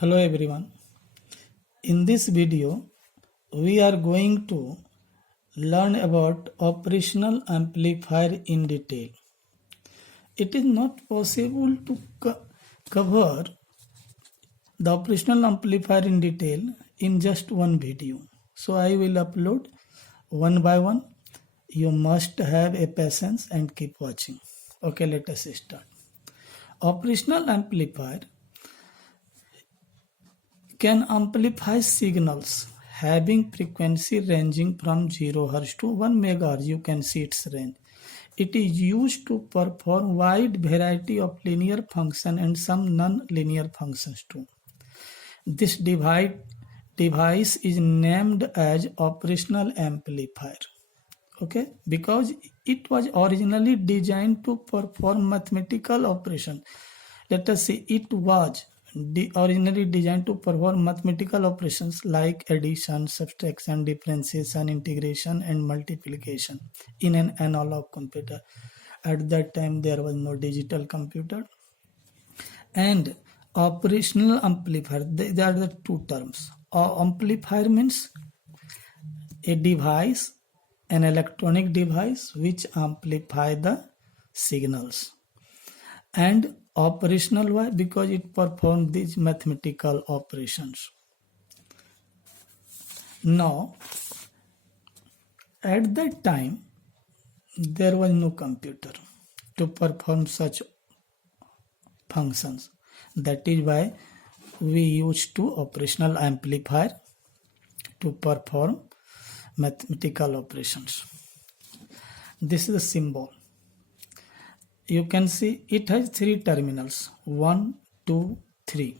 Hello everyone. In this video, we are going to learn about operational amplifier in detail. It is not possible to cover the operational amplifier in detail in just one video. So I will upload one by one. You must have a patience and keep watching. Okay, let us start. Operational amplifier can amplify signals having frequency ranging from 0 Hz to 1 MHz. You can see its range. It is used to perform wide variety of linear function and some non-linear functions too. This device is named as operational amplifier. Okay, because it was originally designed to perform mathematical operation. Let us say it was originally designed to perform mathematical operations like addition, subtraction, differentiation, integration, and multiplication in an analog computer. At that time, there was no digital computer. And operational amplifier, they are the two terms. Amplifier means a device, an electronic device which amplify the signals. And operational, why? Because it performs these mathematical operations. Now, at that time, there was no computer to perform such functions. That is why we used to operational amplifier to perform mathematical operations. This is a symbol. You can see it has three terminals, 1, 2, 3.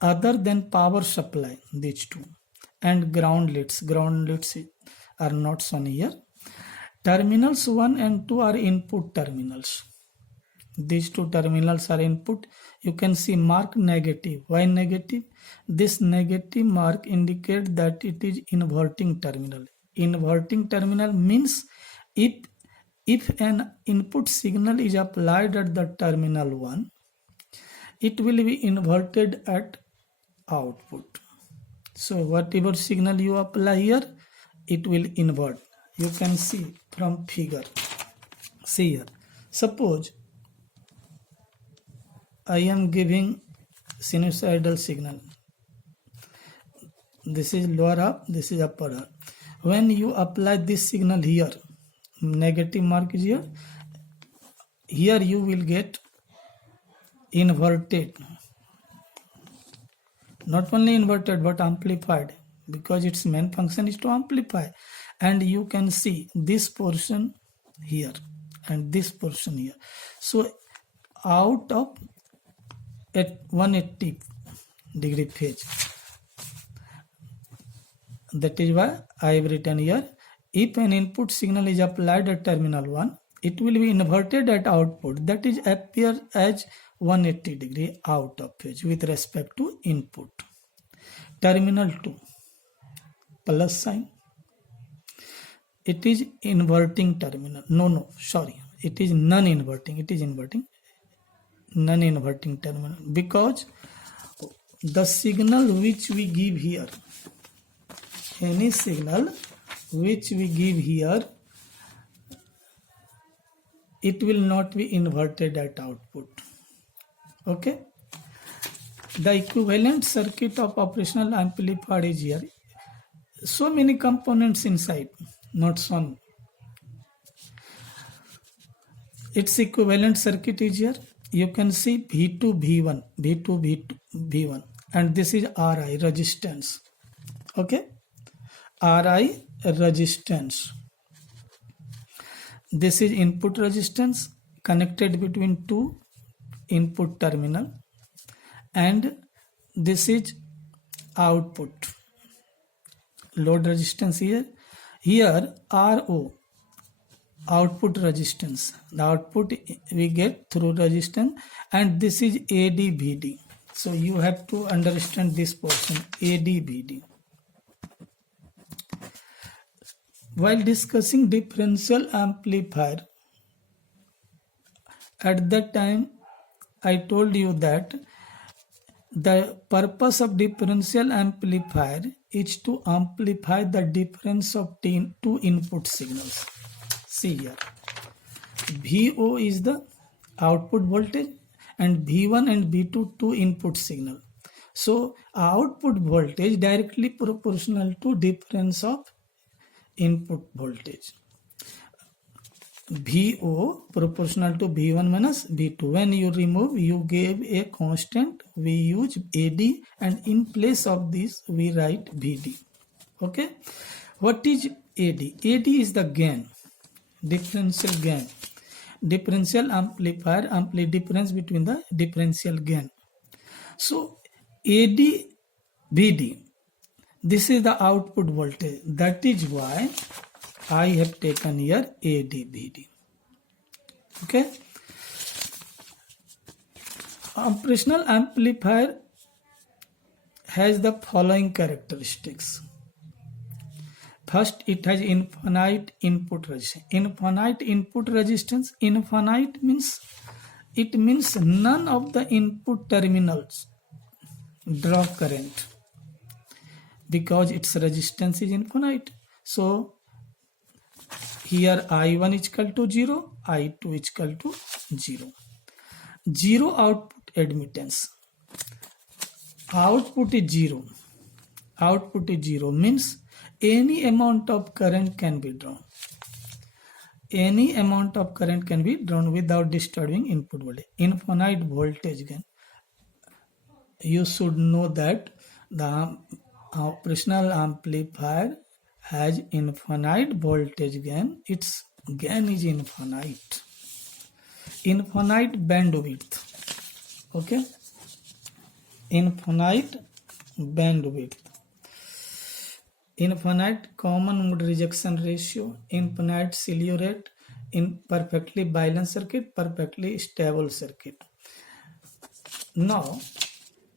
Other than power supply, these two, and ground leads are not shown here. Terminals 1 and 2 are input terminals. These two terminals are input. You can see mark negative. Why negative? This negative mark indicates that it is inverting terminal. Inverting terminal means if an input signal is applied at the terminal 1, it will be inverted at output. So whatever signal you apply here, it will invert. You can see from figure. See here. Suppose I am giving sinusoidal signal. This is lower half, this is upper half. When you apply this signal here, negative mark is here, here you will get inverted. Not only inverted but amplified, because its main function is to amplify. And you can see this portion here and this portion here. So out of at 180 degree phase. That is why I have written here, if an input signal is applied at terminal 1, it will be inverted at output. That is appear as 180 degree out of phase with respect to input. Terminal 2, plus sign. It is inverting terminal. It is non-inverting. It is inverting. Non-inverting terminal, because the signal which we give here, any signal which we give here, it will not be inverted at output. Okay, the equivalent circuit of operational amplifier is here. So many components inside, not shown. Its equivalent circuit is here. You can see V2 V1, and this is Ri, resistance. Okay, Ri, resistance. This is input resistance connected between two input terminal, and this is output load resistance here. Here Ro, output resistance, the output we get through resistance, and this is AdVd. So you have to understand this portion, AdVd. While discussing differential amplifier, at that time I told you that The purpose of differential amplifier is to amplify the difference of two input signals. See here, VO is the output voltage and V1 and V2 two input signal. So output voltage directly proportional to difference of input voltage. VO proportional to V1 minus V2. When you remove, you give a constant, we use AD, and in place of this we write VD. Okay, what is AD? AD is the gain, differential gain. Differential amplifier, difference between the differential gain. So AD VD, this is the output voltage. That is why I have taken here AD VD. Okay. Operational amplifier has the following characteristics. First, it has infinite input resistance. Infinite input resistance. Infinite means none of the input terminals draw current because its resistance is infinite. So here I1 is equal to 0, I2 is equal to 0. Zero output admittance. Output is 0. Output is 0 means any amount of current can be drawn. Any amount of current can be drawn without disturbing input voltage. Infinite voltage gain. You should know that the operational amplifier has infinite voltage gain. Its gain is infinite. Infinite bandwidth. Okay. Infinite bandwidth. Infinite common mode rejection ratio, infinite slew rate, in perfectly balanced circuit, perfectly stable circuit. Now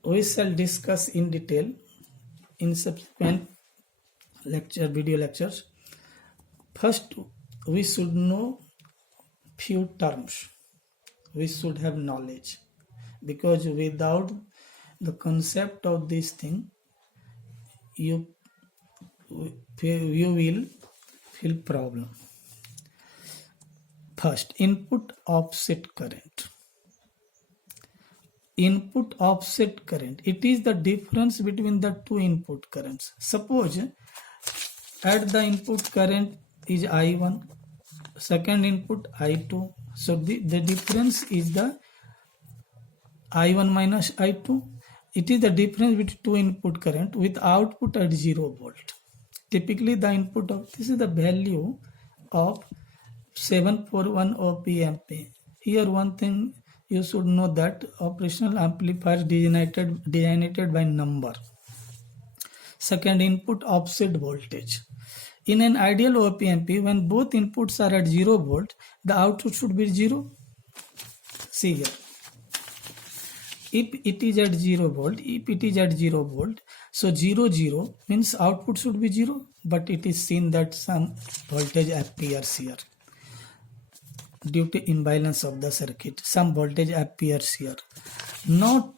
we shall discuss in detail in subsequent video lectures. First, we should know few terms. We should have knowledge, because without the concept of this thing, you will feel problem. First, input offset current. Input offset current. It is the difference between the two input currents. Suppose at the input current is I1, second input I2. So the difference is the I1 minus I2. It is the difference between two input current with output at 0 volt. Typically the input of this is the value of 741 op amp. Here one thing you should know, that operational amplifier designated by number. Second, input offset voltage. In an ideal op amp, when both inputs are at 0 volt, the output should be 0. See here. If it is at 0 volt, so 0 0 means output should be 0, but it is seen that some voltage appears here. Due to imbalance of the circuit, some voltage appears here. Now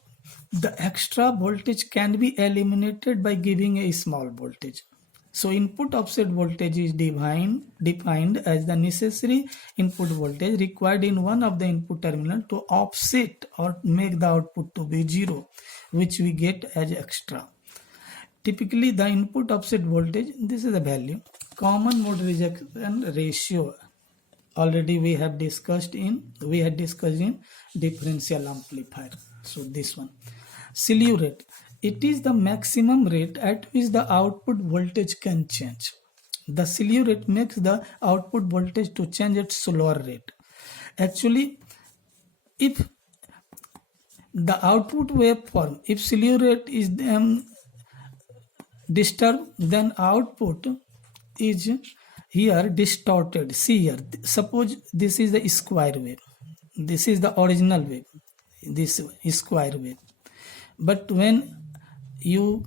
the extra voltage can be eliminated by giving a small voltage. So input offset voltage is defined as the necessary input voltage required in one of the input terminal to offset or make the output to be 0, which we get as extra. Typically the input offset voltage, this is the value. Common mode rejection ratio, already we had discussed in differential amplifier. So this one. Slew rate. It is the maximum rate at which the output voltage can change. The slew rate makes the output voltage to change at slower rate. Actually, if the output waveform, if slew rate is disturbed, then output is here distorted. See here, suppose this is the square wave, this is the original wave, this square wave, but when you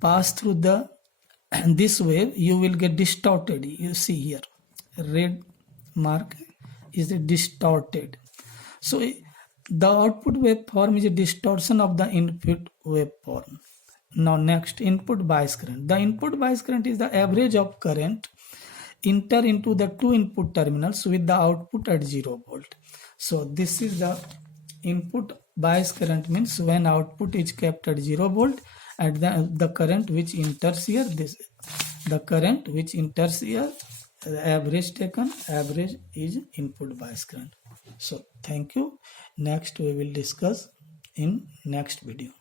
pass through this wave, you will get distorted. You see here, red mark is distorted. So The output waveform is a distortion of the input waveform. Now next, input bias current. The input bias current is the average of current enter into the two input terminals with the output at 0 volt. So this is the input bias current, means when output is kept at 0 volt, and the current which enters here, the current which enters here, the average taken, average is input bias current. So thank you. Next we will discuss in next video.